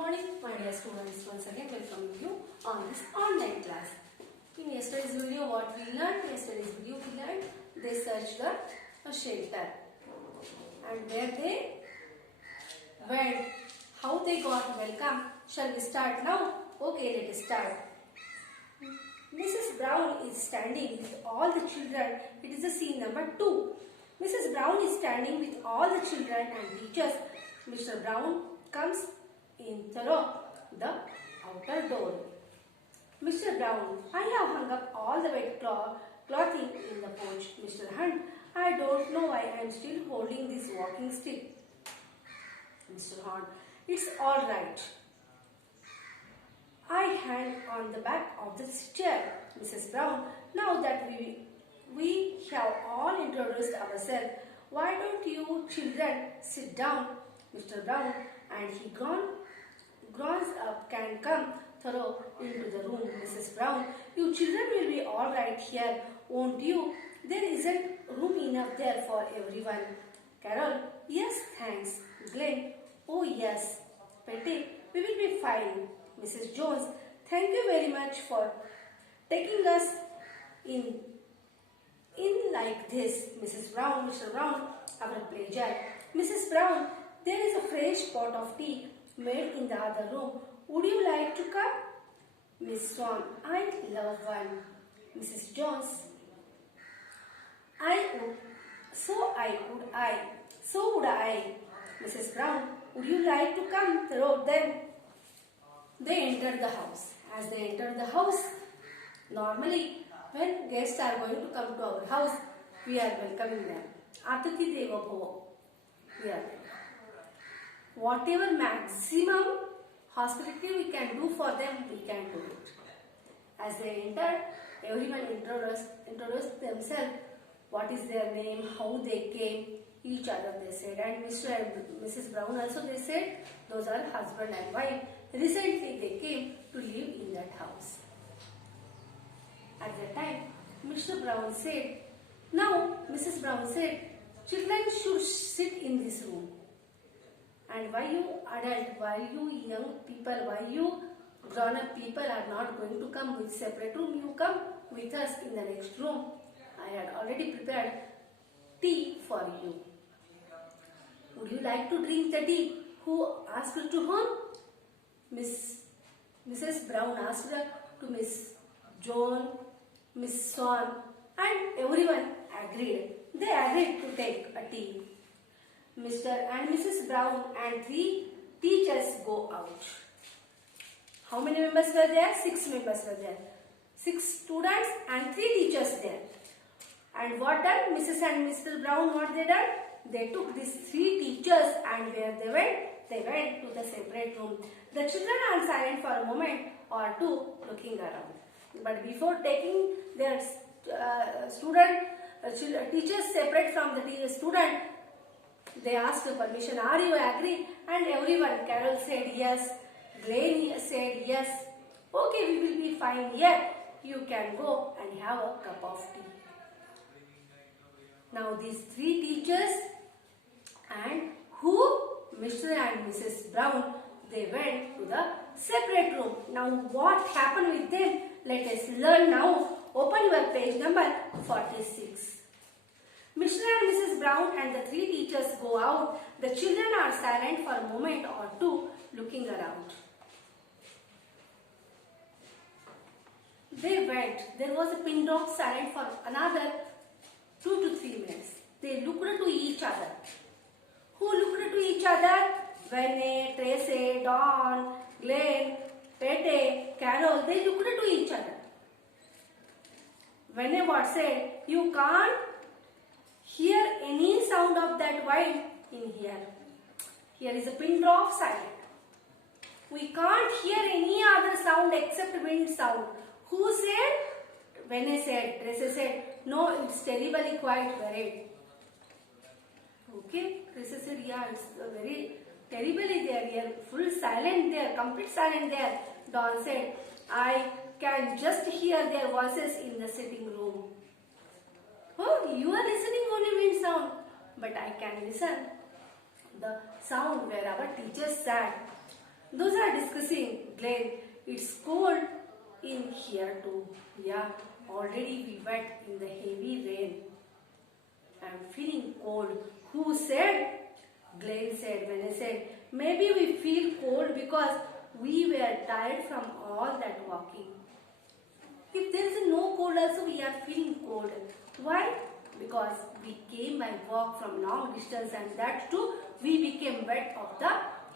morning, my dear students. Once again, welcome you on this online class. In yesterday's video, what we learned? They searched the shelter, and where they went, how they got welcome. Shall we start now? Okay, let us start. Mrs. Brown is standing with all the children. It is the scene number 2. Mrs. Brown is standing with all the children and teachers. Mr. Brown comes in through the outer door. Mr. Brown, I have hung up all the wet clothing in the porch. Mr. Hunt, I don't know why I am still holding this walking stick. Mr. Hunt, it's all right. I hang on the back of the chair. Mrs. Brown, now that we have all introduced ourselves, why don't you children sit down? Mr. Brown and he grows up can come through into the room. Mrs. Brown, you children will be all right here, won't you? There isn't room enough there for everyone. Carol, yes, thanks. Glenn, oh yes. Petty, we will be fine. Mrs. Jones, thank you very much for taking us in like this. Mrs. Brown, Mr. Brown, our pleasure. Mrs. Brown, there is a fresh pot of tea made in the other room. Would you like to come? Miss Swan, I'd love one. Mrs. Jones, I would. So would I. Mrs. Brown, would you like to come through them? They entered the house. As they entered the house, normally when guests are going to come to our house, we are welcoming them. Atati Deva Bhava. We are whatever maximum hospitality we can do for them, we can do it. As they entered, everyone introduced themselves. What is their name, how they came, each other they said. And Mr. and Mrs. Brown also they said, those are husband and wife. Recently they came to live in that house. At that time, Mr. Brown said, now Mrs. Brown said, children should sit in this room. And why you adult, why you young people, why you grown up people are not going to come with separate room, you come with us in the next room. I had already prepared tea for you. Would you like to drink the tea? Who asked to whom? Mrs. Brown asked to Miss Joan, Miss Swan, and everyone agreed. They agreed to take a tea. Mr. and Mrs. Brown and 3 teachers go out. How many members were there? 6 members were there. 6 students and 3 teachers there. And what done? Mrs. and Mr. Brown, what they done? They took these 3 teachers and where they went? They went to the separate room. The children are silent for a moment or two looking around. But before taking their teachers separate from the student, they asked permission. Are you agree? And everyone, Carol said yes. Glenn said yes. Okay, we will be fine here. You can go and have a cup of tea. Now these 3 teachers and who? Mr. and Mrs. Brown, they went to the separate room. Now what happened with them? Let us learn now. Open your page number 46. Mr. and Mrs. Brown and the 3 teachers go out. The children are silent for a moment or two looking around. They went. There was a pin drop silent for another 2 to 3 minutes. They looked to each other. Who looked to each other? Vene, Tracy, Dawn, Glenn, Pete, Carol. They looked to each other. Vene what said? You can't hear any sound of that wine in here. Here is a pin drop silent. We can't hear any other sound except wind sound. Who said? Vene said. Tracy said, no, it's terribly quiet, worried. Okay, Tracy said, yeah, it's very terribly there. We are full silent there, complete silent there. Dawn said, I can just hear their voices in the sitting room. Oh, you are listening only wind sound, but I can listen the sound where our teachers sat. Those are discussing, Glenn, it's cold in here too. Yeah, already we wet in the heavy rain. I'm feeling cold. Who said? Glenn said when I said, maybe we feel cold because we were tired from all that walking. If there is no cold also, we are feeling cold. Why? Because we came by walk from long distance and that too we became wet of the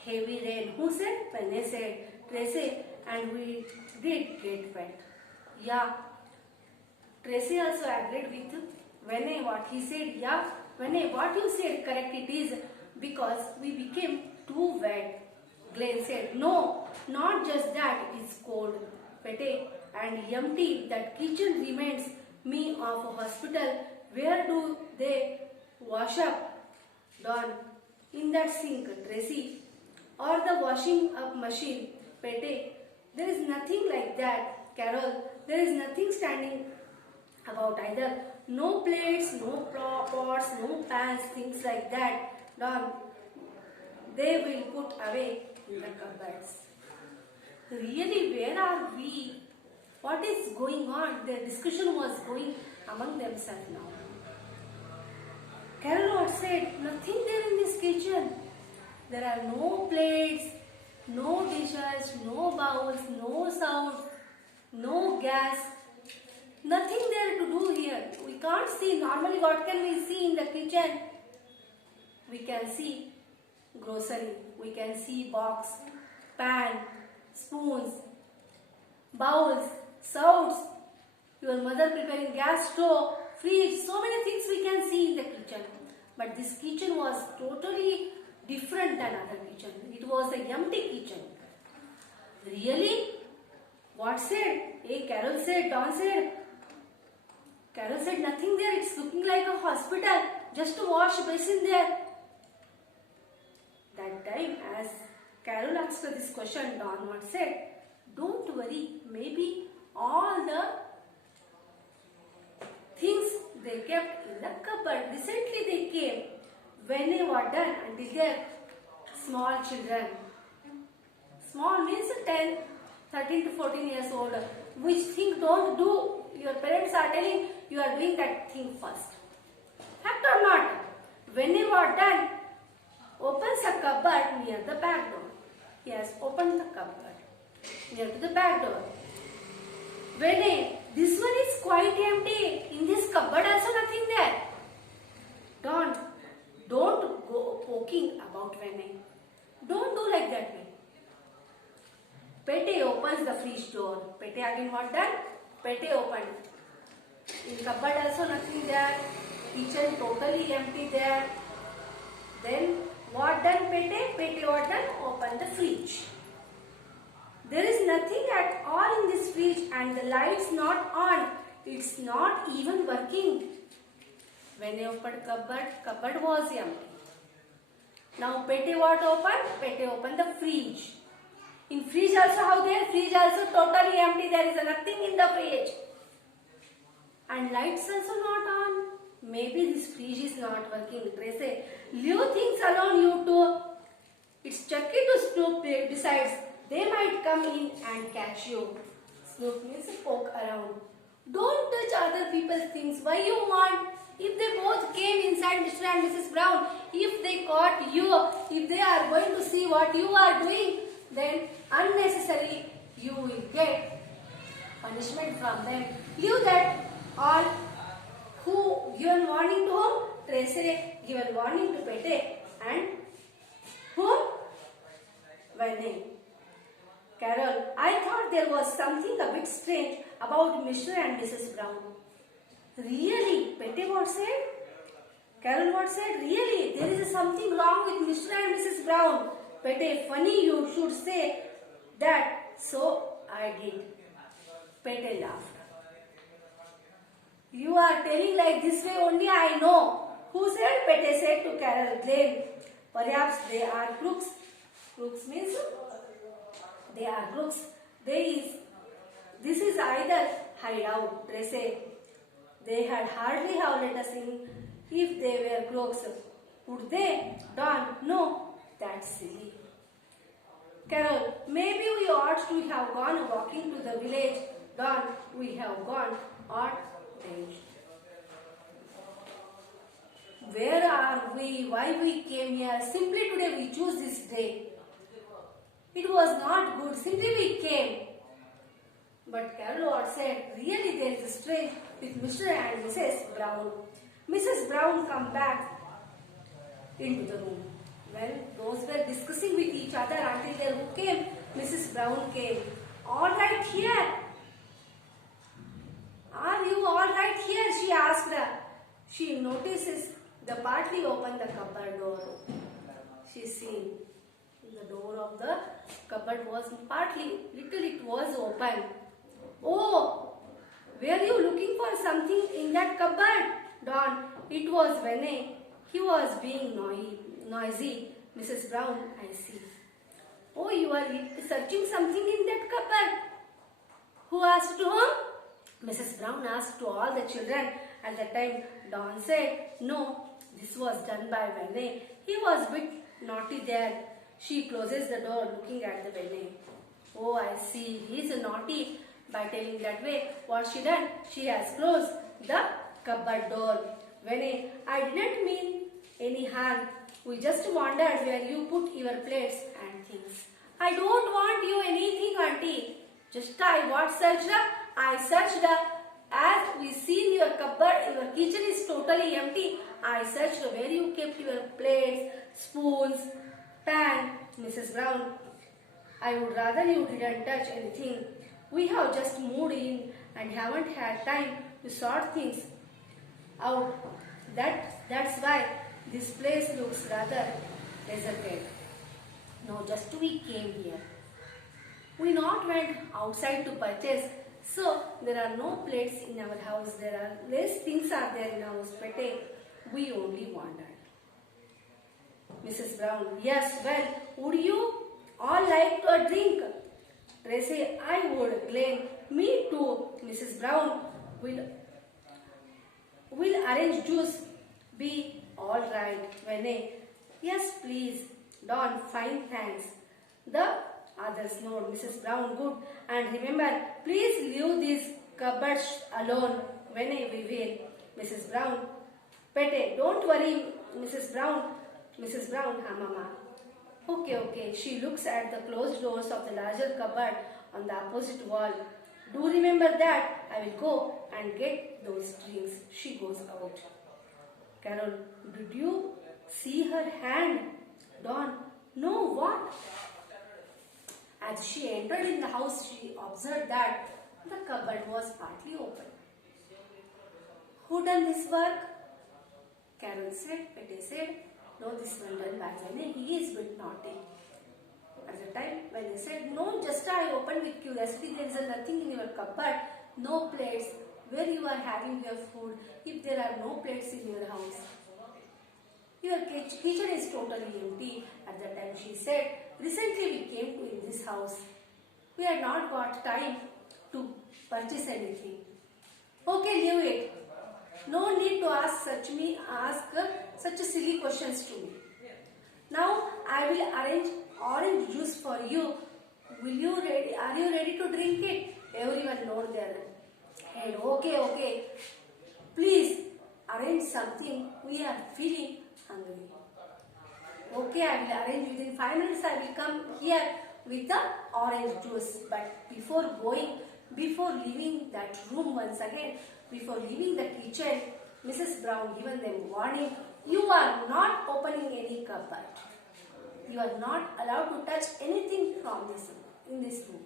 heavy rain. Who said? When I said, Tracy, and we did get wet. Yeah, Tracy also agreed with Vinay what he said. Yeah, Vinay, what you said correct it is because we became too wet. Glenn said, no, not just that, it is cold. Pete and empty, that kitchen reminds me of a hospital. Where do they wash up? Don, in that sink, Tracy, or the washing up machine. Pete, there is nothing like that. Carol, there is nothing standing about either. No plates, no pots, no pans, things like that. Don, they will put away in the cupboards. Really, where are we? What is going on? Their discussion was going among themselves now. Carol said, nothing there in this kitchen. There are no plates, no dishes, no bowls, no sound, no gas. Nothing there to do here. We can't see. Normally, what can we see in the kitchen? We can see grocery. We can see box, pan, spoons, bowls, sauce, your mother preparing gas stove, fridge, so many things we can see in the kitchen. But this kitchen was totally different than other kitchen. It was a empty kitchen. Really? What said? Hey, Carol said, Don said. Carol said nothing there. It's looking like a hospital. Just a wash basin there. That time as Carol asked this question, Don what said, don't worry, maybe all the things they kept in the cupboard. Recently they came when they were done until they are small children. Small means 13 to 14 years old. Which thing don't do. Your parents are telling you are doing that thing first. Fact or not? When they were done, opens a cupboard near the back door. Yes, open the cupboard near to the back door. Vinay, this one is quite empty. In this cupboard also nothing there. Don't go poking about Vinay. Don't do like that way. Pete opens the fridge door. Pete again what done? Pete opened. In cupboard also nothing there. Kitchen totally empty there. Then what done Pete? Pete what done? Open the fridge. There is nothing at all in this fridge and the lights not on. It's not even working. When I opened cupboard was empty. Now Pete what opened? Pete opened the fridge. In fridge also how there? Fridge also totally empty. There is nothing in the fridge. And lights also not on. Maybe this fridge is not working. They say, leave things alone you two. It's Chucky to Snoop decides. They might come in and catch you. Snoop means poke around. Don't touch other people's things. Why you want? If they both came inside Mr. and Mrs. Brown, if they caught you, if they are going to see what you are doing, then unnecessarily you will get punishment from them. Leave that all. Who given warning to whom? Tracy given warning to Pete and whom? Vinay. Carol, I thought there was something a bit strange about Mr. and Mrs. Brown. Really? Pete what said? Carol what said? Really? There is something wrong with Mr. and Mrs. Brown. Pete, funny you should say that. So I did. Pete laughed. You are telling like this way only I know. Who said? Pete said to Carol. Glenn. Perhaps they are crooks. Crooks means they are crooks. This is either hideout. They say they had hardly have let us in if they were crooks. Would they? Don, no. That's silly. Carol, maybe we ought to have gone walking to the village. Don, we have gone, ought they? Where are we? Why we came here? Simply today we choose this day. It was not good. Simply we came. But Carol Ward said, really there is a strange with Mr. and Mrs. Brown. Mrs. Brown come back into the room. Well, those were discussing with each other until there who came. Mrs. Brown came. All right here. Are you all right here? She asked her. She notices the partly opened the cupboard door. She seen the door of the cupboard was partly, little it was open. Oh, were you looking for something in that cupboard? Don, it was Vinay. He was being noisy. Mrs. Brown, I see. Oh, you are searching something in that cupboard. Who asked to whom? Mrs. Brown asked to all the children. At the time, Don said, no, this was done by Vinay. He was a bit naughty there. She closes the door looking at the Vinay. Oh, I see. He is naughty. By telling that way, what she done? She has closed the cupboard door. Vinay, I didn't mean any harm. We just wondered where you put your plates and things. I don't want you anything, auntie. Just I searched as we seen your cupboard, your kitchen is totally empty. I searched where you kept your plates, spoons, pan. Mrs. Brown, I would rather you didn't touch anything. We have just moved in and haven't had time to sort things out. That's why this place looks rather deserted. No, just we came here. We not went outside to purchase, so there are no plates in our house. There are less things are there in our house. We only wandered. Mrs. Brown, yes, well, would you all like a drink? Tracy, I would. Glenn, me too. Mrs. Brown, will arrange juice. Be all right. Vinay, yes, please. Don, fine, thanks. The others nod. Mrs. Brown, good. And remember, please leave these cupboards alone. Vinay, we will. Mrs. Brown, Pete, don't worry, Mrs. Brown. Mrs. Brown, Mama. Okay. She looks at the closed doors of the larger cupboard on the opposite wall. Do remember that. I will go and get those drinks. She goes out. Carol, did you see her hand? Don, no, what? As she entered in the house, she observed that the cupboard was partly open. Who done this work? Carol said. Pete said, no, this one done by Vinay. He is a bit naughty. At the time when he said, no, just I opened with curiosity. There is nothing in your cupboard. No plates. Where you are having your food. If there are no plates in your house. Your kitchen is totally empty. At the time she said, recently we came to in this house. We had not got time to purchase anything. Okay, leave it. No need to ask such silly questions to me. Now I will arrange orange juice for you. Are you ready to drink it? Everyone nod their head. Okay. Please arrange something. We are feeling hungry. Okay, I will arrange within 5 minutes. I will come here with the orange juice. But before leaving that room once again, before leaving the kitchen, Mrs. Brown given them warning. You are not opening any cupboard. You are not allowed to touch anything from in this room.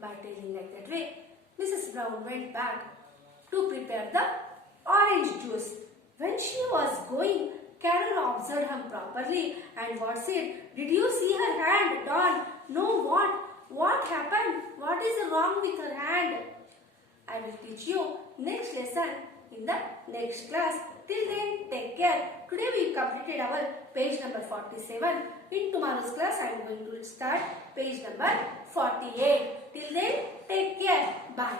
By telling like that way, Mrs. Brown went back to prepare the orange juice. When she was going, Carol observed her properly and what said, did you see her hand, Don? No, what? What happened? What is wrong with her hand? I will teach you next lesson in the next class. Till then, take care. Today we completed our page number 47. In tomorrow's class, I am going to start page number 48. Till then, take care. Bye.